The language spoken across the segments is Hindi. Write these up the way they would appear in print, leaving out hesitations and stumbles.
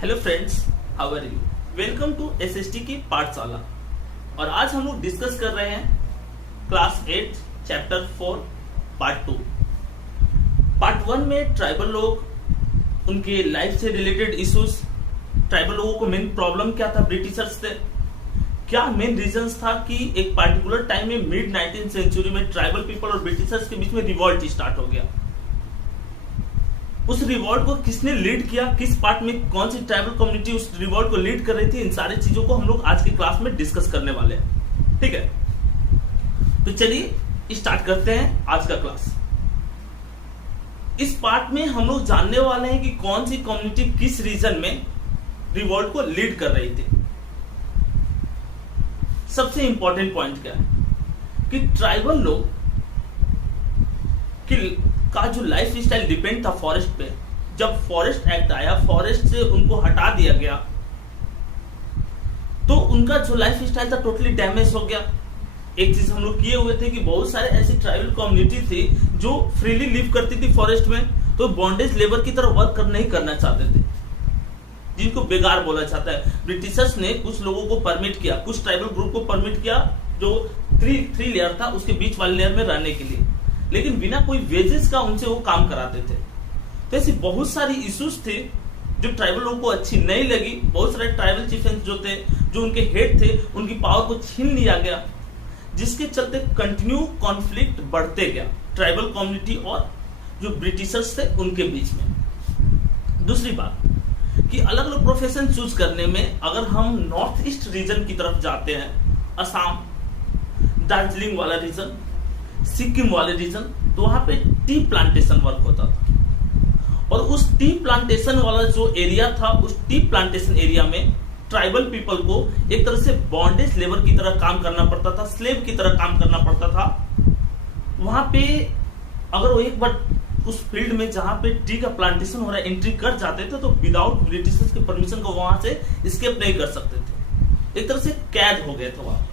Hello friends, how are you. Welcome to SST की पाठशाला। और आज हम लोग डिस्कस कर रहे हैं क्लास 8 चैप्टर 4 पार्ट 2। पार्ट 1 में ट्राइबल लोग, उनके लाइफ से रिलेटेड इश्यूज, ट्राइबल लोगों को मेन प्रॉब्लम क्या था ब्रिटिशर्स से, क्या मेन रीजंस था कि एक पार्टिकुलर टाइम में मिड 19th सेंचुरी में ट्राइबल पीपल और ब्रिटिशर्स के बीच में रिवॉल्ट स्टार्ट हो गया। उस रिवॉल्ट को किसने लीड किया, किस पार्ट में कौन सी ट्राइबल कम्युनिटी उस रिवॉल्ट को लीड कर रही थी, इन सारी चीजों को हम लोग आज की क्लास में डिस्कस करने वाले हैं। ठीक है, तो चलिए स्टार्ट करते हैं आज का क्लास। इस पार्ट में हम लोग जानने वाले हैं कि कौन सी कम्युनिटी किस रीजन में रिवॉल्ट को लीड कर रही थी। सबसे इंपॉर्टेंट पॉइंट क्या है कि ट्राइबल लोग का जो लाइफ स्टाइल डिपेंड था फॉरेस्ट पे। जब फॉरेस्ट एक्ट आया, फॉरेस्ट से उनको हटा दिया गया, तो उनका जो लाइफ स्टाइल था टोटली डैमेज हो गया। एक चीज हम लोग किए हुए थे कि बहुत सारे ऐसी ट्राइबल कम्युनिटी थी जो फ्रीली लिव करती थी फॉरेस्ट में, तो बॉन्डेज लेबर की तरह वर्क नहीं करना चाहते थे, जिनको बेगार बोला जाता है। ब्रिटिशर्स ने कुछ लोगों को परमिट किया, कुछ ट्राइबल ग्रुप को परमिट किया जो थ्री लेयर था उसके बीच वाले लेयर में रहने के लिए, लेकिन बिना कोई वेजेस का उनसे वो काम कराते थे। तो ऐसी बहुत सारी इश्यूज थे जो ट्राइबल लोगों को अच्छी नहीं लगी। बहुत सारे ट्राइबल चीफ्स जो थे, जो उनके हेड थे, उनकी पावर को छीन लिया गया, जिसके चलते कंटिन्यू कॉन्फ्लिक्ट बढ़ते गया ट्राइबल कम्युनिटी और जो ब्रिटिशर्स थे उनके बीच में। दूसरी बात कि अलग अलग प्रोफेशन चूज करने में अगर हम नॉर्थ ईस्ट रीजन की तरफ जाते हैं, असम, दार्जिलिंग वाला रीजन, सिक्किम वाले रीजन, तो वहां पे टी प्लांटेशन वर्क होता था। और उस टी प्लांटेशन वाला जो एरिया था, उस टी प्लांटेशन एरिया में ट्राइबल पीपल को एक तरह से बॉन्डेज लेबर की तरह काम करना पड़ता था, स्लेव की तरह काम करना पड़ता था। वहां पे अगर वो एक बार उस फील्ड में जहां पे टी का प्लांटेशन हो रहा है एंट्री कर जाते थे, तो विदाउट ब्रिटिशर्स के परमिशन को वहां से एस्केप नहीं कर सकते थे, एक तरह से कैद हो गए थे वहां।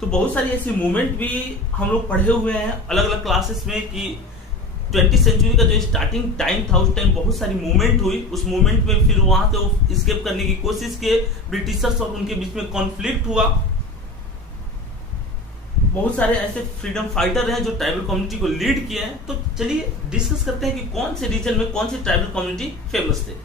तो बहुत सारी ऐसी मूवमेंट भी हम लोग पढ़े हुए हैं अलग अलग क्लासेस में कि 20th सेंचुरी का जो स्टार्टिंग टाइम था, उस टाइम बहुत सारी मूवमेंट हुई। उस मूवमेंट में फिर वहां से वो एस्केप करने की कोशिश किए, ब्रिटिशर्स और उनके बीच में कॉन्फ्लिक्ट हुआ। बहुत सारे ऐसे फ्रीडम फाइटर हैं जो ट्राइबल कम्युनिटी को लीड किए हैं। तो चलिए डिस्कस करते हैं कि कौन से रीजन में कौन सी ट्राइबल कम्युनिटी फेमस थे।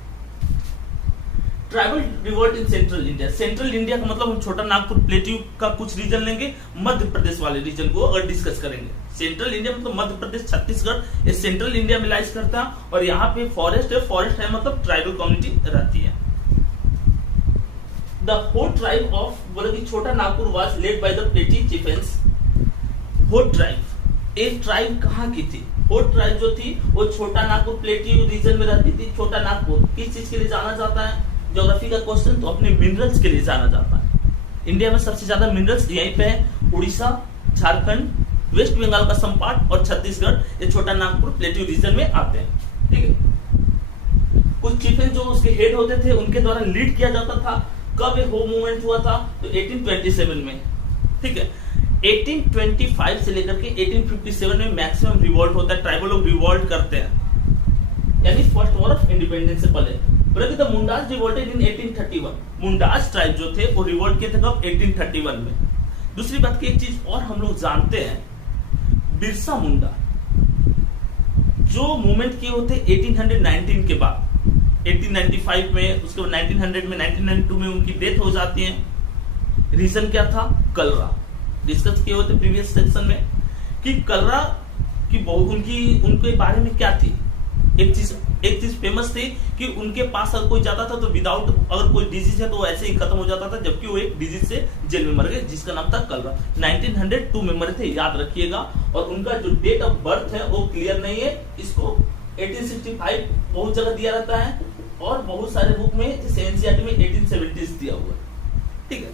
Tribal revolt in central India. Central India का मतलब हम छोटा नागपुर प्लेट्यू का कुछ रीजन लेंगे, मध्य प्रदेश वाले रीजन को अगर डिस्कस करेंगे। सेंट्रल इंडिया मतलब मध्य प्रदेश, छत्तीसगढ़, ये सेंट्रल इंडिया में लाइज करता है। और यहाँ पे फॉरेस्ट है मतलब ट्राइबल कम्युनिटी रहती है। द होल ट्राइब ऑफ, बोले कि छोटा Nagpur was led by the प्लेटी चिफेंस। होट ट्राइब, एक ट्राइब कहाँ की थी? होट ट्राइब जो थी वो छोटा नागपुर प्लेट्यू रीजन में रहती थी। छोटा नागपुर किस चीज के लिए जाना जाता है? ज्योग्राफी का क्वेश्चन, तो अपने मिनरल्स के लिए जाना जाता है। इंडिया में सबसे ज्यादा मिनरल्स यहीं पे है, उड़ीसा, झारखंड, वेस्ट बंगाल का सम पार्ट और छत्तीसगढ़, ये छोटा नागपुर प्लेट्यू रीजन में आते हैं। ठीक है, कुछ चीफें जो उसके हेड होते थे उनके द्वारा लीड किया जाता था। कब ये हो मूवमेंट हुआ था? तो 1827 में। ठीक है, 1825 से लेकर के 1857 में मैक्सिमम रिवॉल्ट होता है, ट्राइबल लोग रिवॉल्ट करते हैं, यानी फर्स्ट वॉर ऑफ इंडिपेंडेंस से पहले। The Mundas revolted in 1831। Mundas tribe जो थे वो रिवोल्ट किए थे कब? 1831 में। दूसरी बात की एक चीज और हम लोग जानते हैं, बिरसा मुंडा जो मूवमेंट किए होते 1819 के बाद, 1895 में, उसके बाद 1900 में, 1992 में उनकी डेथ हो जाती है। रीजन क्या था? कलरा। डिस्कस किए होते प्रीवियस सेक्शन में कि कलरा की उनके बारे में क्या थी। एक चीज फेमस थी कि उनके पास अगर कोई जाता था तो विदाउट, अगर कोई डिजीज है तो वो ऐसे ही खत्म हो जाता था, जबकि वो एक डिजीज से जेल में मर गए जिसका नाम था कलरा। 1902 में मरे थे, याद रखिएगा। और उनका जो डेट ऑफ बर्थ है वो क्लियर नहीं है, इसको 1865 बहुत जगह दिया रहता है और बहुत सारे बुक में जैसे एनसीईआरटी में 1870 दिया हुआ है। ठीक है,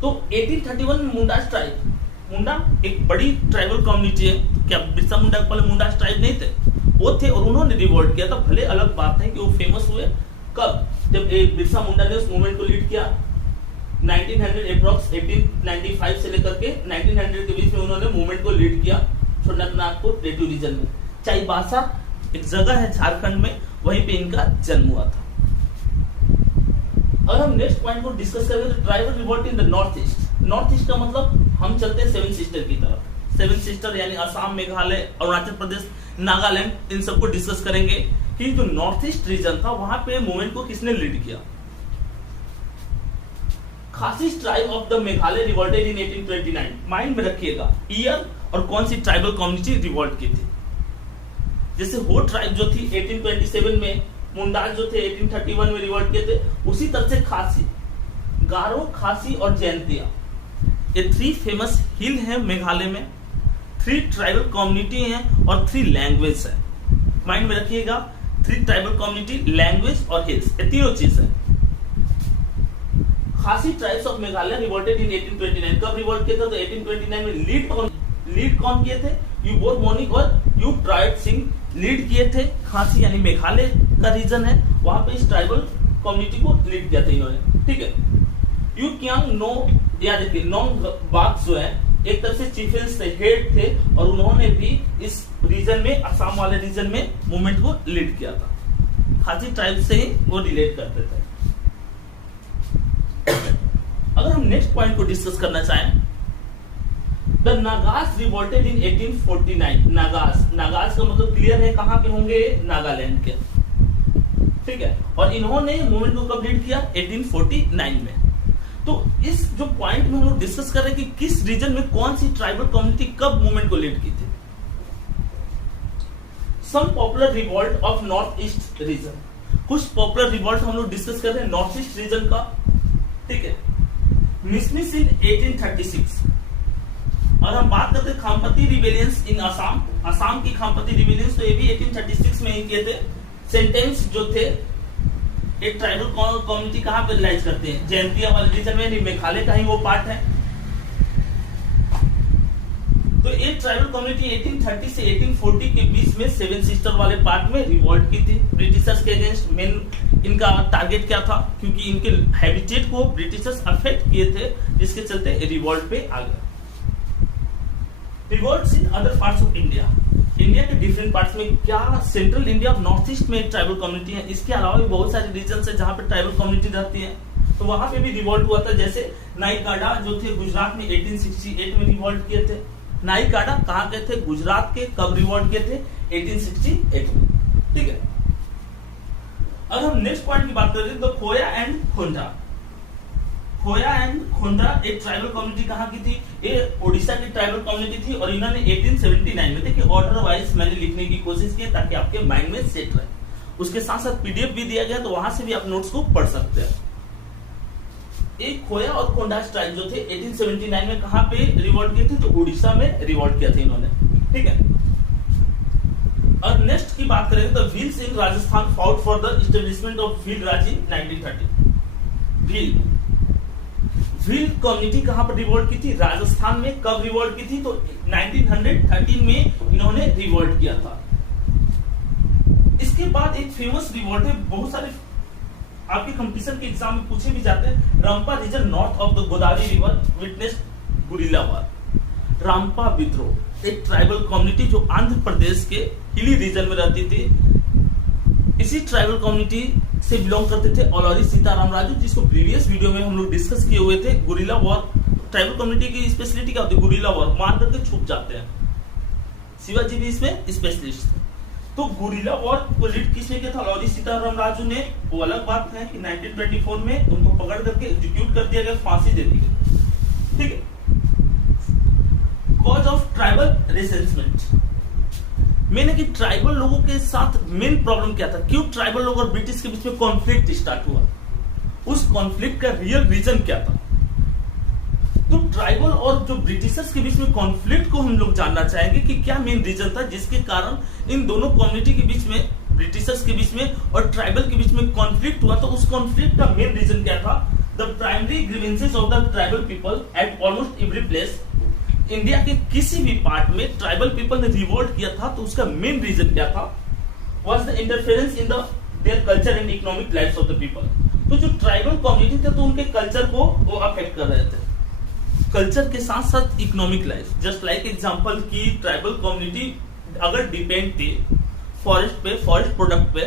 तो 1831 में मुंडास ट्राइब, मुंडा एक बड़ी ट्राइबल कम्युनिटी है। क्या बिरसा मुंडा पहले मुंडास ट्राइब नहीं थे? वो थे और उन्होंने रिवोल्ट किया था। भले अलग बात है कि वो फेमस हुए कब? जब बिरसा मुंडा ने उस मूवमेंट को लीड किया 1900 अप्रॉक्स 1895 से लेकर के 1900 के बीच में उन्होंने मूवमेंट को लीड किया छोटा नागपुर प्लेट्यू रीजन में। चाईबासा एक जगह है झारखंड में, वहीं पे इनका जन्म हुआ था। अगर हम नेक्स्ट पॉइंट को डिस्कस करें तो tribal revolt in the north east. North east का मतलब हम चलते हैं सेवन सिस्टर की तरफ। सेवन सिस्टर यानी असम, मेघालय, अरुणाचल प्रदेश, नागालैंड, इन सबको डिस्कस करेंगे कि जो नॉर्थ ईस्ट रीजन था वहां पे मूवमेंट को किसने लीड किया। खासी tribe of the Meghalaya revolted in 1829। Mind में रखिएगा ईयर और कौन सी ट्राइबल कम्युनिटी रिवोल्ट की थी। जैसे हो ट्राइब जो थी 1827 में, मुंडाल जो थे 1831 में रिवोल्ट किए थे, उसी तरह से खासी, गारो, खासी और जैंतिया, ये 3 फेमस हिल है मेघालय में, 3 ट्राइबल कम्युनिटी हैं और 3 लैंग्वेज है। माइंड में रखिएगा 3 ट्राइबल कम्युनिटी, लैंग्वेज और हिल्स, ये तीनों चीज है। खासी ट्राइब्स ऑफ मेघालय रिवोल्टेड इन 1829। कब रिवोल्ट किया था? तो 1829 में लीड कौन किए थे? यू बोर मोनिक और यू ट्राइब सिंह लीड किए थे। खासी यानी मेघालय का रीजन है, वहां पे इस ट्राइबल कम्युनिटी को लीड किया था इन्होंने, ठीक है। यू क्यांग नो या देखिए नोंग बाग जो है एक तरह से चीफ थे, हेड थे, और उन्होंने भी इस रीजन में, असम वाले रीजन में मूवमेंट को लीड किया था। खासी ट्राइब से ही वो रिलेट करते थे। अगर हम नेक्स्ट पॉइंट को डिस्कस करना चाहें, द नागास रिवोल्टेड इन 1849। नागास का मतलब क्लियर है, कहां के होंगे? नागालैंड के, ठीक है। और इन्होंने मूवमेंट को कब लीड किया? 1849 में। तो इस जो पॉइंट में हम लोग डिस्कस कर रहे हैं कि किस रीजन में कौन सी ट्राइबल कम्युनिटी कब मूवमेंट को लीड की थी। Some popular revolt of north east region. कुछ पॉपुलर रिवोल्ट हम लोग डिस्कस कर रहे हैं नॉर्थ ईस्ट रीजन का, ठीक है। मिसमिस इन 1836। और हम बात करते हैं खामपति रिबेलियंस इन असम। असम की खामपति रिबेलियंस तो ये भी 1836 में ही किए थे। सेंटेंस जो थे, एक ट्राइबल कम्युनिटी कहां पे रिलाइज करते हैं? जैंतिया वाले रीजन में, मेघालय का ही वो पार्ट है। तो एक ट्राइबल कम्युनिटी 1830 से 1840 के बीच में सेवन सिस्टर वाले पार्ट में रिवोल्ट की थी ब्रिटिशर्स के अगेंस्ट। मेन इनका टारगेट क्या था? क्योंकि इनके हैबिटेट को ब्रिटिशर्स अफेक्ट किए थे, जिसके चलते रिवोल्ट पे आ गए। Revolts in other parts of India. India के डिफरेंट पार्ट्स में, क्या सेंट्रल इंडिया और नॉर्थ ईस्ट में ट्राइबल कम्युनिटी है, इसके अलावा भी बहुत सारे रीजन है जहां पे ट्राइबल कम्युनिटी रहती है, तो वहां पे भी रिवोल्ट हुआ था। जैसे नाइकाडा जो थे गुजरात में 1868 में रिवोल्ट किए थे। नाइकाडा कहां के थे? गुजरात के। कब रिवोल्ट किए थे? 1868 में, ठीक है। अगर हम नेक्स्ट पॉइंट की बात करें तो खोया एंड खोंडा। खोया एंड खोंडा एक ट्राइबल कम्युनिटी कहां की थी? ये ओडिशा की ट्राइबल कम्युनिटी थी, और इन्होंने 1879 में, देखिए ऑर्डर वाइज मैंने लिखने की कोशिश की ताकि आपके माइंड में सेट रहे। उसके साथ साथ पीडीएफ भी दिया गया, तो वहां से भी आप नोट्स को पढ़ सकते हैं। एक खोया और खोंडा ट्राइब जो थे 1879 में कहां पे रिवोल्ट किए थे? तो उड़ीसा में रिवोल्ट किया था इन्होंने, ठीक है। और नेक्स्ट की बात करें तो wheels in Rajasthan fought for the establishment of wheel Raj in 1930। Wheel community कहां पर रिवोल्ट की थी? राजस्थान में। कब रिवोल्ट की थी? तो 1913 में इन्होंने रिवोल्ट किया था। इसके बाद एक फेमस रिवोल्ट है, बहुत सारे आपके कंपटीशन के एग्जाम में पूछे भी जाते हैं। Rampa region north of the Godavari river witnessed guerrilla war. Rampa विद्रोह एक ट्राइबल कम्युनिटी जो आंध्र प्रदेश के हिली रीजन में रहती थी। इसी ट्राइबल कम्युनिटी से बिलोंग करते थे औलौरी सीताराम राजू, जिसको प्रीवियस वीडियो में हम लोग डिस्कस किए हुए थे। गुरिल्ला वॉर ट्राइबल कम्युनिटी की स्पेशलिटी क्या होती है? गुरिल्ला वॉर, मार करके छुप जाते हैं। शिवाजी भी इसमें स्पेशलिस्ट थे। तो गुरिल्ला वॉर को लीड किसने किया था? औलौरी सीताराम राजू ने। वो अलग बात है कि 1924 में उनको पकड़ करके एग्जीक्यूट कर दिया गया, फांसी दे दी गई, ठीक है। Cause of tribal resentment. Main है कि ट्राइबल लोगों के साथ मेन प्रॉब्लम क्या था? क्यों ट्राइबल लोग और ब्रिटिश के बीच में कॉन्फ्लिक्ट स्टार्ट हुआ? उस कॉन्फ्लिक्ट का रियल रीजन क्या था? तो ट्राइबल और जो ब्रिटिशर्स के बीच में कॉन्फ्लिक्ट को हम लोग जानना चाहेंगे कि क्या मेन रीजन था जिसके कारण इन दोनों कम्युनिटी के बीच में, ब्रिटिशर्स के बीच में और ट्राइबल के बीच में कॉन्फ्लिक्ट हुआ। तो उस कॉन्फ्लिक्ट का मेन रीजन क्या था? The primary grievances of the tribal people at almost every place. India के किसी भी पार्ट में ट्राइबल पीपल ने रिवोल्ट किया था, तो उसका मेन रीजन क्या था? Was the interference in the their culture and economic lifes of the people. तो जो ट्राइबल कम्युनिटी थे तो उनके कल्चर को वो अफेक्ट कर रहे थे, कल्चर के साथ साथ economic life. Just like example की ट्राइबल कम्युनिटी अगर डिपेंड थी फॉरेस्ट पे, फॉरेस्ट प्रोडक्ट पे,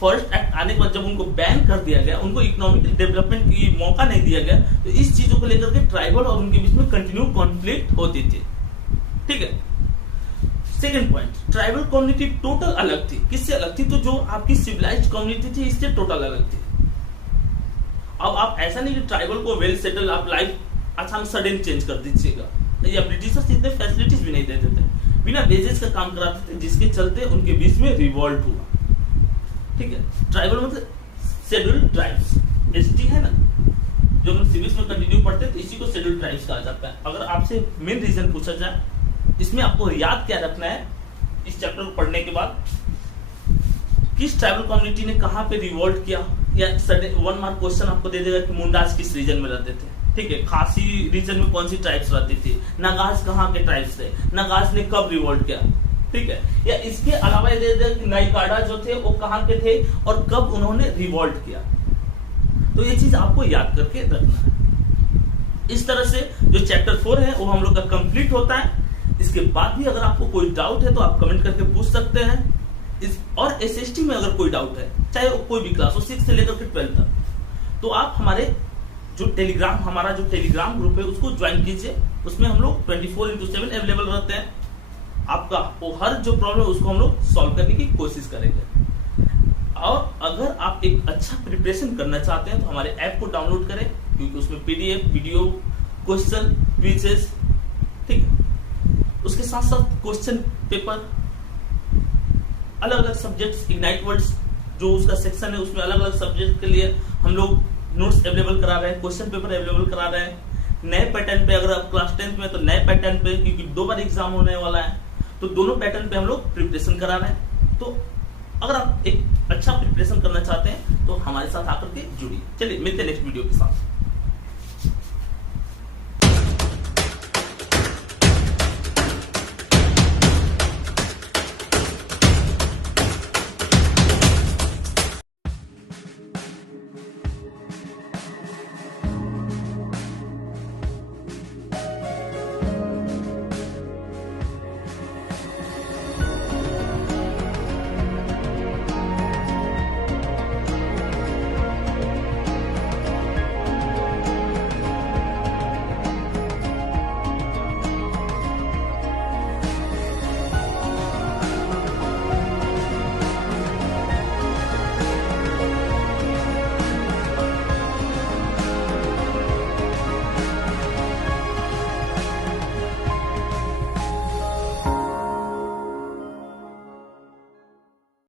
फॉरेस्ट एक्ट आने के बाद जब उनको बैन कर दिया गया, उनको इकोनॉमिक डेवलपमेंट की मौका नहीं दिया गया, तो इस चीजों को लेकर के ट्राइबल और उनके बीच में कंटिन्यू कॉन्फ्लिक्ट होती थी। ठीक है। Second point, tribal community total अलग थी। किससे अलग थी? तो जो आपकी सिविलाइज्ड कम्युनिटी थी इससे टोटल अलग थी। अब आप ऐसा नहीं कि ट्राइबल को वेल सेटल आप लाइफ अचानक सडन चेंज कर दीजिएगा, या ब्रिटिशर्स इतने फैसिलिटीज भी नहीं देते थे, बिना वेजेस का काम कराते थे, जिसके चलते उनके बीच में रिवॉल्ट हुआ। ठीक है। ट्राइबल मतलब शेड्यूल्ड ट्राइब्स, एसटी है ना, जो हम सिविल्स में कंटिन्यू पढ़ते हैं, तो इसी को शेड्यूल्ड ट्राइब्स कहा जाता है। अगर आपसे मेन रीजन पूछा जाए, इसमें आपको याद क्या रखना है इस चैप्टर को पढ़ने के बाद, किस ट्राइबल कम्युनिटी ने कहां पे रिवॉल्ट किया, या 1 मार्क क्वेश्चन आपको दे देगा कि मुंडास किस रीजन में रहते थे। ठीक है। खासी रीजन में कौन सी ट्राइब्स रहती थी, नागाज कहाँ के ट्राइब्स थे, नागाज ने कब रिवॉल्ट किया। ठीक है। या इसके अलावा ये दे देगा कि नाइकाडा जो थे वो कहाँ के थे और कब उन्होंने रिवॉल्ट किया। तो ये चीज आपको याद करके रखना है। इस तरह से जो चैप्टर 4 है वो हम लोग का कंप्लीट होता है। इसके बाद भी अगर आपको कोई डाउट है तो आप कमेंट करके पूछ सकते हैं। और एसएसटी में अगर कोई डाउट है, चाहे वो कोई भी क्लास हो, 6 से लेकर के 12 तक, तो आप हमारा जो टेलीग्राम ग्रुप है उसको ज्वाइन कीजिए। उसमें हम लोग 24/7 अवेलेबल रहते हैं। आपका वो हर जो प्रॉब्लम है उसको हम लोग सॉल्व करने की कोशिश करेंगे। और अगर आप एक अच्छा प्रिपरेशन करना चाहते हैं तो हमारे ऐप को डाउनलोड करें, क्योंकि उसमें पीडीएफ, वीडियो, क्वेश्चन, क्विजेस, ठीक है, उसके साथ साथ क्वेश्चन पेपर, अलग अलग सब्जेक्ट्स, इग्नाइट वर्ड्स जो उसका सेक्शन है उसमें अलग अलग सब्जेक्ट के लिए हम लोग नोट्स अवेलेबल करा रहे हैं, क्वेश्चन पेपर अवेलेबल करा रहे हैं नए पैटर्न पे। अगर आप क्लास 10th में तो नए पैटर्न पे, क्योंकि 2 बार एग्जाम होने वाला है, तो दोनों पैटर्न पे हम लोग प्रिपरेशन करा रहे हैं। तो अगर आप एक अच्छा प्रिपरेशन करना चाहते हैं तो हमारे साथ आकर के जुड़िए। चलिए मिलते हैं नेक्स्ट वीडियो के साथ।